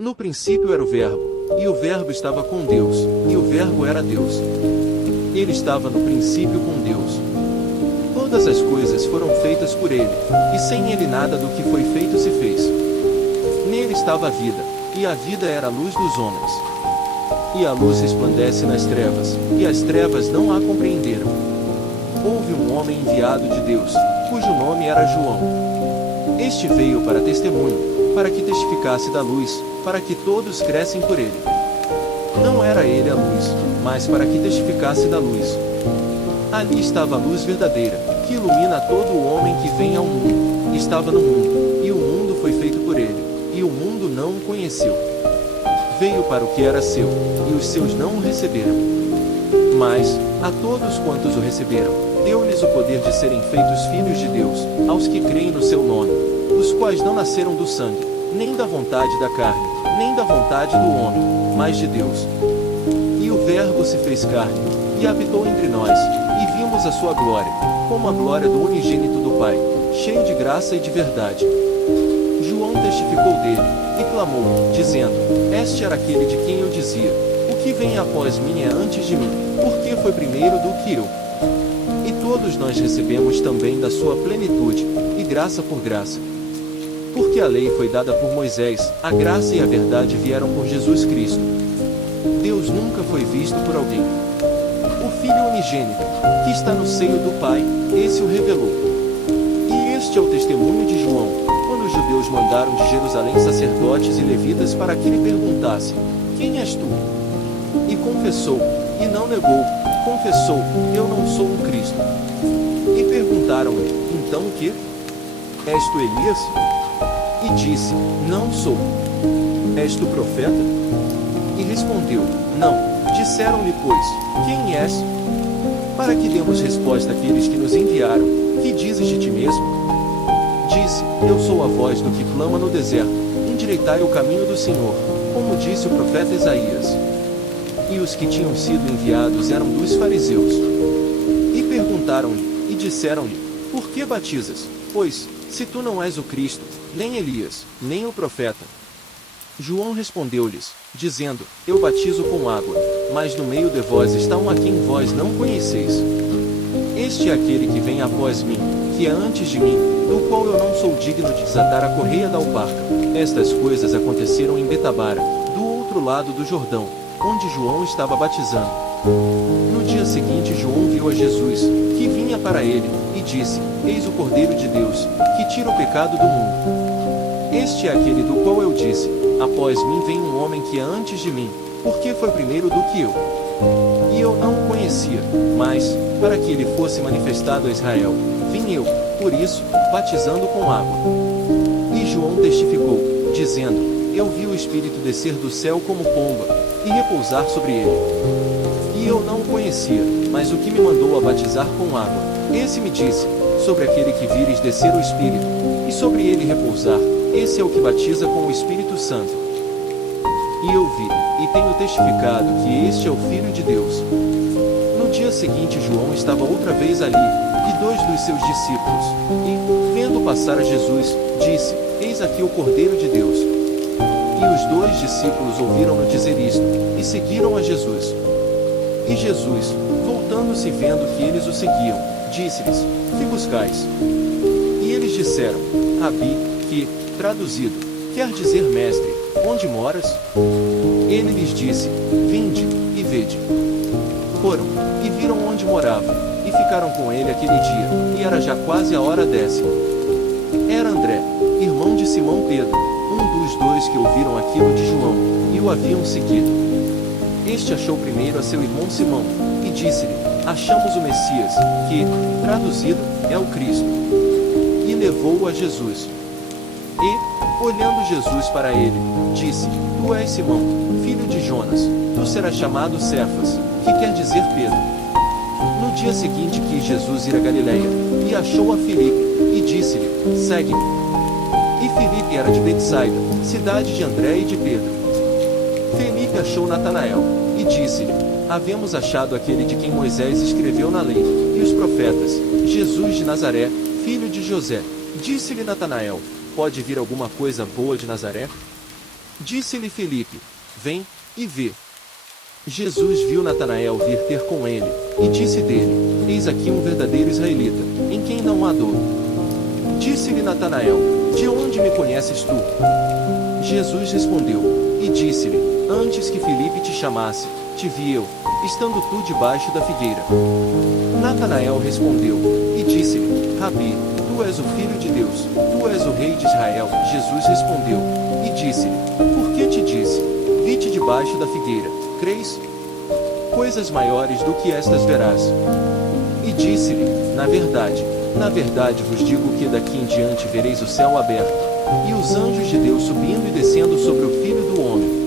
No princípio era o Verbo, e o Verbo estava com Deus, e o Verbo era Deus. Ele estava no princípio com Deus. Todas as coisas foram feitas por ele, e sem ele nada do que foi feito se fez. Nele estava a vida, e a vida era a luz dos homens. E a luz resplandece nas trevas, e as trevas não a compreenderam. Houve um homem enviado de Deus, cujo nome era João. Este veio para testemunho, para que testificasse da luz, para que todos crescem por ele. Não era ele a luz, mas para que testificasse da luz. Ali estava a luz verdadeira, que ilumina todo o homem que vem ao mundo. Estava no mundo, e o mundo foi feito por ele, e o mundo não o conheceu. Veio para o que era seu, e os seus não o receberam. Mas, a todos quantos o receberam, deu-lhes o poder de serem feitos filhos de Deus, aos que creem no seu nome, os quais não nasceram do sangue, nem da vontade da carne, nem da vontade do homem, mas de Deus. E o Verbo se fez carne, e habitou entre nós, e vimos a sua glória, como a glória do unigênito do Pai, cheio de graça e de verdade. João testificou dele, e clamou, dizendo: Este era aquele de quem eu dizia: O que vem após mim é antes de mim, porque foi primeiro do que eu. E todos nós recebemos também da sua plenitude, e graça por graça. Porque a lei foi dada por Moisés, a graça e a verdade vieram por Jesus Cristo. Deus nunca foi visto por alguém. O Filho unigênito, que está no seio do Pai, esse o revelou. E este é o testemunho de João, quando os judeus mandaram de Jerusalém sacerdotes e levitas para que lhe perguntassem: Quem és tu? E confessou, e não negou, confessou: Eu não sou o Cristo. E perguntaram-lhe: Então o que? És tu Elias? E disse: Não sou. És tu profeta? E respondeu: Não. Disseram-lhe, pois: Quem és? Para que demos resposta àqueles que nos enviaram: Que dizes de ti mesmo? Disse: Eu sou a voz do que clama no deserto: Endireitai o caminho do Senhor, como disse o profeta Isaías. E os que tinham sido enviados eram dos fariseus. E perguntaram-lhe, e disseram-lhe: Por que batizas? Pois, se tu não és o Cristo, nem Elias, nem o profeta. João respondeu-lhes, dizendo: Eu batizo com água, mas no meio de vós está um a quem vós não conheceis. Este é aquele que vem após mim, que é antes de mim, do qual eu não sou digno de desatar a correia da alparca. Estas coisas aconteceram em Betabara, do outro lado do Jordão, onde João estava batizando. No dia seguinte João viu a Jesus, que vinha para ele, e disse: Eis o Cordeiro de Deus, que tira o pecado do mundo. Este é aquele do qual eu disse: Após mim vem um homem que é antes de mim, porque foi primeiro do que eu. E eu não o conhecia, mas, para que ele fosse manifestado a Israel, vim eu, por isso, batizando com água. E João testificou, dizendo: Eu vi o Espírito descer do céu como pomba, e repousar sobre ele. E eu não o conhecia, mas o que me mandou a batizar com água, esse me disse: Sobre aquele que vires descer o Espírito, e sobre ele repousar, esse é o que batiza com o Espírito Santo. E eu vi, e tenho testificado que este é o Filho de Deus. No dia seguinte João estava outra vez ali, e dois dos seus discípulos, e, vendo passar a Jesus, disse: Eis aqui o Cordeiro de Deus. E os dois discípulos ouviram-no dizer isto, e seguiram a Jesus. E Jesus, voltando-se e vendo que eles o seguiam, disse-lhes: Que buscais? E eles disseram: Rabi, que, traduzido, quer dizer mestre, onde moras? Ele lhes disse: Vinde, e vede. Foram, e viram onde morava, e ficaram com ele aquele dia, e era já quase a hora 10ª. Era André, irmão de Simão Pedro, um dos dois que ouviram aquilo de João, e o haviam seguido. Este achou primeiro a seu irmão Simão, e disse-lhe: Achamos o Messias, que, traduzido, é o Cristo. E levou-o a Jesus. E, olhando Jesus para ele, disse: Tu és Simão, filho de Jonas, tu serás chamado Cefas, que quer dizer Pedro. No dia seguinte quis Jesus ir a Galiléia, e achou a Filipe, e disse-lhe: Segue-me. E Filipe era de Betsaida, cidade de André e de Pedro. Filipe achou Natanael, e disse-lhe: Havemos achado aquele de quem Moisés escreveu na lei, e os profetas, Jesus de Nazaré, filho de José. Disse-lhe Natanael: Pode vir alguma coisa boa de Nazaré? Disse-lhe Filipe: Vem e vê. Jesus viu Natanael vir ter com ele, e disse dele: Eis aqui um verdadeiro israelita, em quem não há dolo. Disse-lhe Natanael: De onde me conheces tu? Jesus respondeu, e disse-lhe: Antes que Filipe te chamasse, te vi eu, estando tu debaixo da figueira. Natanael respondeu, e disse-lhe: Rabi, tu és o Filho de Deus, tu és o Rei de Israel. Jesus respondeu, e disse-lhe: Por que te disse? Vi-te debaixo da figueira, crês? Coisas maiores do que estas verás. E disse-lhe: na verdade vos digo que daqui em diante vereis o céu aberto, e os anjos de Deus subindo e descendo sobre o Filho do Homem.